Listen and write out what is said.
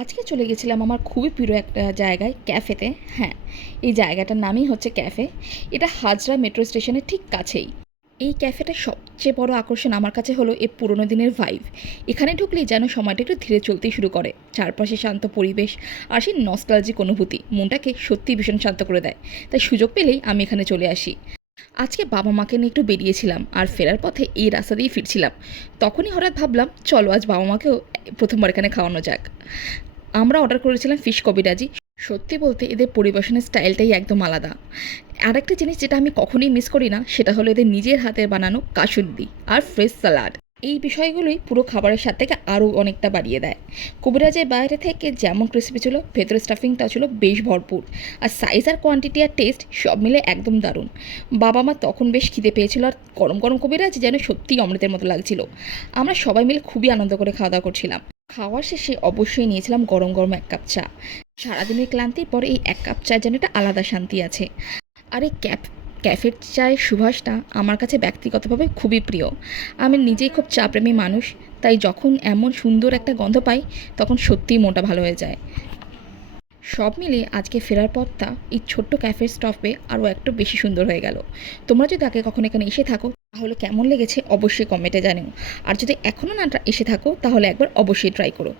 আজকে চলে গেছিলাম আমার খুবই প্রিয় একটা জায়গায়, ক্যাফেতে। হ্যাঁ, এই জায়গাটার নামই হচ্ছে ক্যাফে। এটা হাজরা মেট্রো স্টেশনের ঠিক কাছেই। এই ক্যাফেটার সবচেয়ে বড় আকর্ষণ আমার কাছে হলো এর পুরোনো দিনের ভাইব। এখানে ঢুকলেই যেন সময়টা একটু ধীরে চলতেই শুরু করে। চারপাশে শান্ত পরিবেশ আর সেই নস্টালজিক অনুভূতি মনটাকে সত্যিই ভীষণ শান্ত করে দেয়। তাই সুযোগ পেলেই আমি এখানে চলে আসি। আজকে বাবা মাকে নিয়ে একটু বেরিয়েছিলাম আর ফেরার পথে এই রাস্তা দিয়েই ফিরছিলাম। তখনই হঠাৎ ভাবলাম চলো আজ বাবা মাকেও প্রথমবার এখানে খাওয়ানো যাক। আমরা অর্ডার করেছিলাম ফিশ কবিরাজি। সত্যি বলতে এদের পরিবেশনের স্টাইলটাই একদম আলাদা। আরেকটা জিনিস যেটা আমি কখনোই মিস করি না সেটা হলো এদের নিজের হাতের বানানো কাসুন্দি আর ফ্রেশ স্যালাড। এই বিষয়গুলোই পুরো খাবারের স্বাদটাকে আরও অনেকটা বাড়িয়ে দেয়। কবিরাজের বাইরে থেকে যেমন ক্রিসপি ছিল, ভেতরের স্টাফিংটা ছিল বেশ ভরপুর। আর সাইজ আর কোয়ান্টিটি আর টেস্ট সব মিলে একদম দারুণ। বাবা মা তখন বেশ খিদে পেয়েছিল আর গরম গরম কবিরাজ যেন সত্যিই অমৃতের মতো লাগছিল। আমরা সবাই মিলে খুবই আনন্দ করে খাওয়া দাওয়া করছিলাম। খাওয়ার শেষে অবশ্যই নিয়েছিলাম গরম গরম এক কাপ চা। সারাদিনের ক্লান্তির পরে এই এক কাপ চায়ের যেন একটা আলাদা শান্তি আছে। আর এই ক্যাফের চায়ের সুবাসটা আমার কাছে ব্যক্তিগতভাবে খুবই প্রিয়। আমি নিজেই খুব চা প্রেমী মানুষ, তাই যখন এমন সুন্দর একটা গন্ধ পাই তখন সত্যিই মনটা ভালো হয়ে যায়। সব মিলিয়ে আজকে ফেরার পথটা এই ছোট্ট ক্যাফের স্টপে আরও একটু বেশি সুন্দর হয়ে গেল। তোমরা যদি আগে কখনো এখানে এসে থাকো তাহলে কেমন লেগেছে অবশ্যই কমেন্টে জানিও। আর যদি এখনও না এসে থাকো তাহলে একবার অবশ্যই ট্রাই করো।